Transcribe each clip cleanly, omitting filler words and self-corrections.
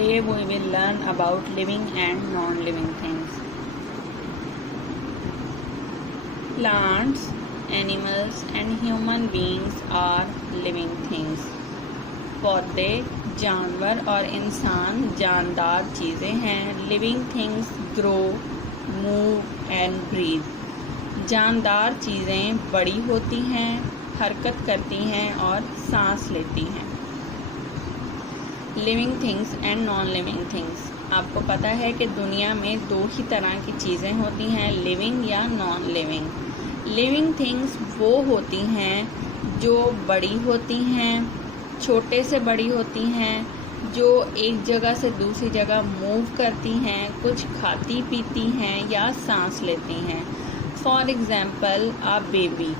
Today we will learn about living and non-living things. Plants, animals and human beings are living things. पौधे, जानवर और इंसान जानदार चीज़ें हैं. Living things grow, move and breathe. जानदार चीज़ें बड़ी होती हैं, हरकत करती हैं और सांस लेती हैं. Living things and non living things. आपको पता है कि दुनिया में दो ही तरह की चीज़ें होती हैं, लिविंग या नॉन लिविंग. लिविंग थिंग्स वो होती हैं जो बड़ी होती हैं, छोटे से बड़ी होती हैं, जो एक जगह से दूसरी जगह मूव करती हैं, कुछ खाती पीती हैं या सांस लेती हैं. For example baby.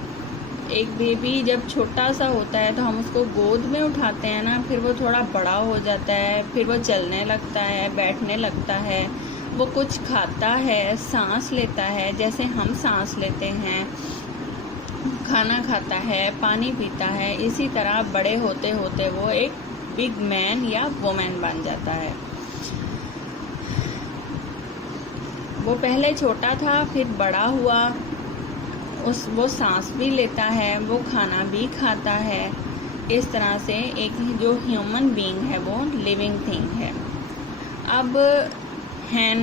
एक बेबी जब छोटा सा होता है तो हम उसको गोद में उठाते हैं ना, फिर वो थोड़ा बड़ा हो जाता है, फिर वो चलने लगता है, बैठने लगता है, वो कुछ खाता है, सांस लेता है जैसे हम सांस लेते हैं, खाना खाता है, पानी पीता है. इसी तरह बड़े होते होते वो एक बिग मैन या वुमेन बन जाता है. वो पहले छोटा था, फिर बड़ा हुआ, वो सांस भी लेता है, वो खाना भी खाता है. इस तरह से एक जो ह्यूमन बीइंग है वो लिविंग थिंग है. अब हैन,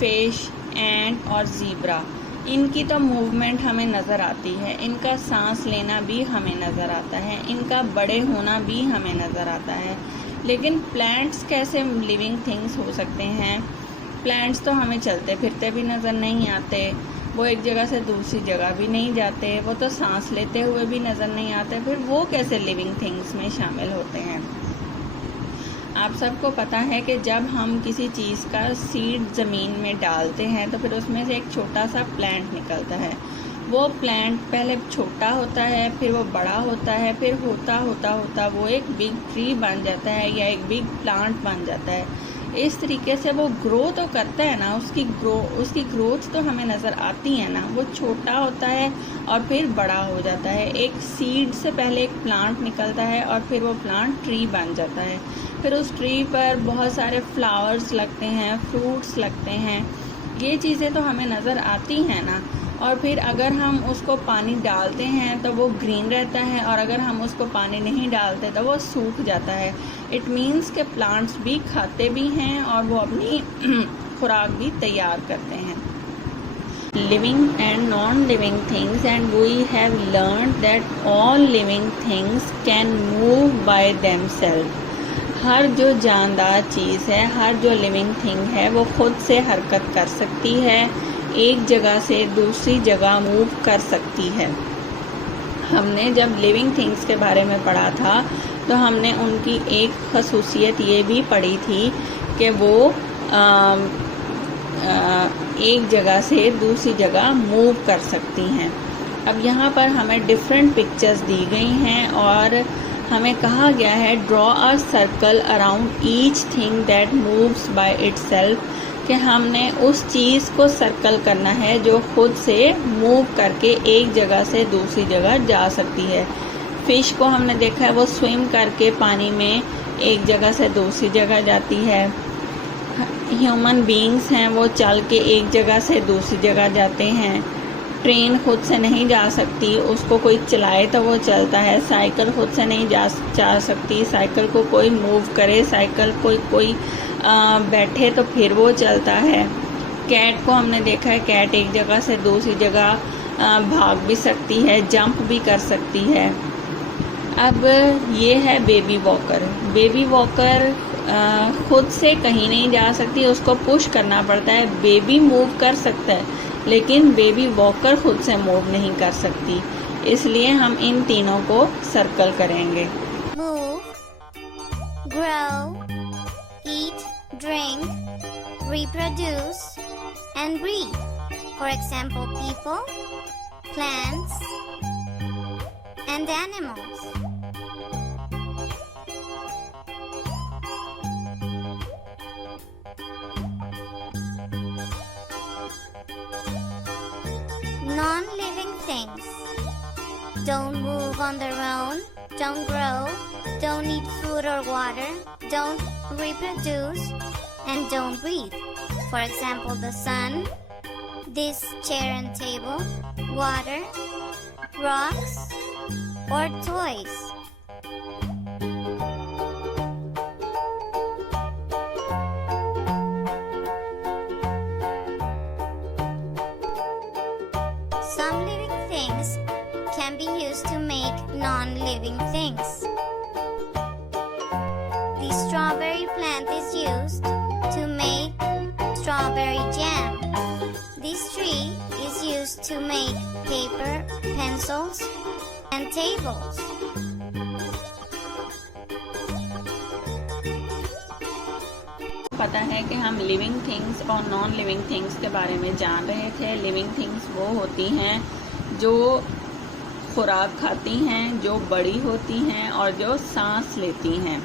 फिश, एंट और ज़ीब्रा, इनकी तो मूवमेंट हमें नज़र आती है, इनका सांस लेना भी हमें नज़र आता है, इनका बड़े होना भी हमें नज़र आता है. लेकिन प्लांट्स कैसे लिविंग थिंग्स हो सकते हैं? प्लांट्स तो हमें चलते फिरते भी नज़र नहीं आते, वो एक जगह से दूसरी जगह भी नहीं जाते, वो तो सांस लेते हुए भी नज़र नहीं आते, फिर वो कैसे लिविंग थिंग्स में शामिल होते हैं? आप सबको पता है कि जब हम किसी चीज़ का सीड ज़मीन में डालते हैं तो फिर उसमें से एक छोटा सा प्लांट निकलता है. वो प्लांट पहले छोटा होता है, फिर वो बड़ा होता है, फिर होता होता होता वो एक बिग ट्री बन जाता है या एक बिग प्लांट बन जाता है. इस तरीके से वो ग्रो तो करता है ना, उसकी ग्रोथ तो हमें नज़र आती है ना. वो छोटा होता है और फिर बड़ा हो जाता है. एक सीड से पहले एक प्लांट निकलता है और फिर वो प्लांट ट्री बन जाता है. फिर उस ट्री पर बहुत सारे फ्लावर्स लगते हैं, फ्रूट्स लगते हैं. ये चीज़ें तो हमें नज़र आती हैं ना. और फिर अगर हम उसको पानी डालते हैं तो वो ग्रीन रहता है, और अगर हम उसको पानी नहीं डालते तो वो सूख जाता है. इट मीन्स के प्लांट्स भी खाते भी हैं और वो अपनी खुराक भी तैयार करते हैं. Living and non living things, and we have learned that all living things can move by themselves. हर जो जानदार चीज़ है, हर जो लिविंग थिंग है वो खुद से हरकत कर सकती है, एक जगह से दूसरी जगह मूव कर सकती है. हमने जब लिविंग थिंग्स के बारे में पढ़ा था तो हमने उनकी एक खसूसियत ये भी पढ़ी थी कि वो एक जगह से दूसरी जगह मूव कर सकती हैं. अब यहाँ पर हमें डिफरेंट पिक्चर्स दी गई हैं और हमें कहा गया है draw a circle around each thing that moves by itself, कि हमने उस चीज़ को सर्कल करना है जो खुद से मूव करके एक जगह से दूसरी जगह जा सकती है. फ़िश को हमने देखा है वो स्विम करके पानी में एक जगह से दूसरी जगह जाती है. ह्यूमन बीइंग्स हैं वो चल के एक जगह से दूसरी जगह जाते हैं. ट्रेन खुद से नहीं जा सकती, उसको कोई चलाए तो वो चलता है. साइकिल खुद से नहीं जा सकती, साइकिल को कोई मूव करे, साइकिल कोई बैठे तो फिर वो चलता है. कैट को हमने देखा है, कैट एक जगह से दूसरी जगह भाग भी सकती है, जंप भी कर सकती है. अब ये है बेबी वॉकर. बेबी वॉकर खुद से कहीं नहीं जा सकती, उसको पुश करना पड़ता है. बेबी मूव कर सकता है लेकिन बेबी वॉकर खुद से मूव नहीं कर सकती, इसलिए हम इन तीनों को सर्कल करेंगे. Move, grow, eat, drink, reproduce and breathe. For example, people, plants and animals. Non-living things. don't move on their own, don't grow, don't need food or water, don't reproduce, and don't breathe. For example, the sun, this chair and table, water, rocks, or toys. Some living things can be used to make non-living things. The strawberry plant is used to make strawberry jam. This tree is used to make paper, pencils, and tables. पता है कि हम living things और non living things के बारे में जान रहे थे। लिविंग थिंग्स वो होती हैं जो खुराक खाती हैं, जो बड़ी होती हैं और जो सांस लेती हैं।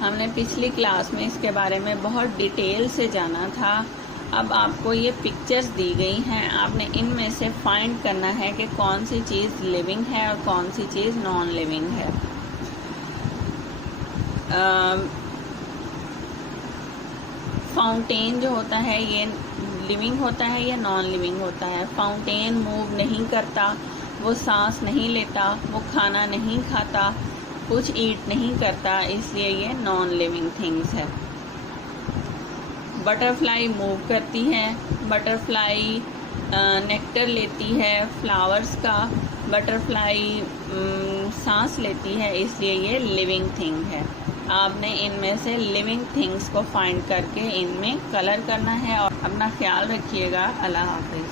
हमने पिछली क्लास में इसके बारे में बहुत डिटेल से जाना था। अब आपको ये पिक्चर्स दी गई हैं, आपने इनमें से फाइंड करना है कि कौन सी चीज़ लिविंग है और कौन सी चीज़ नॉन लिविंग है। फाउंटेन जो होता है ये लिविंग होता है या नॉन लिविंग होता है। फाउंटेन मूव नहीं करता, वो सांस नहीं लेता, वो खाना नहीं खाता, कुछ ईट नहीं करता, इसलिए ये नॉन लिविंग थिंग्स है। बटरफ्लाई मूव करती है, बटरफ्लाई नेक्टर लेती है फ्लावर्स का, बटरफ्लाई सांस लेती है, इसलिए ये लिविंग थिंग है। आपने इनमें से लिविंग थिंग्स को फाइंड करके इनमें कलर करना है और अपना ख्याल रखिएगा। अल्लाह हाफ़िज़।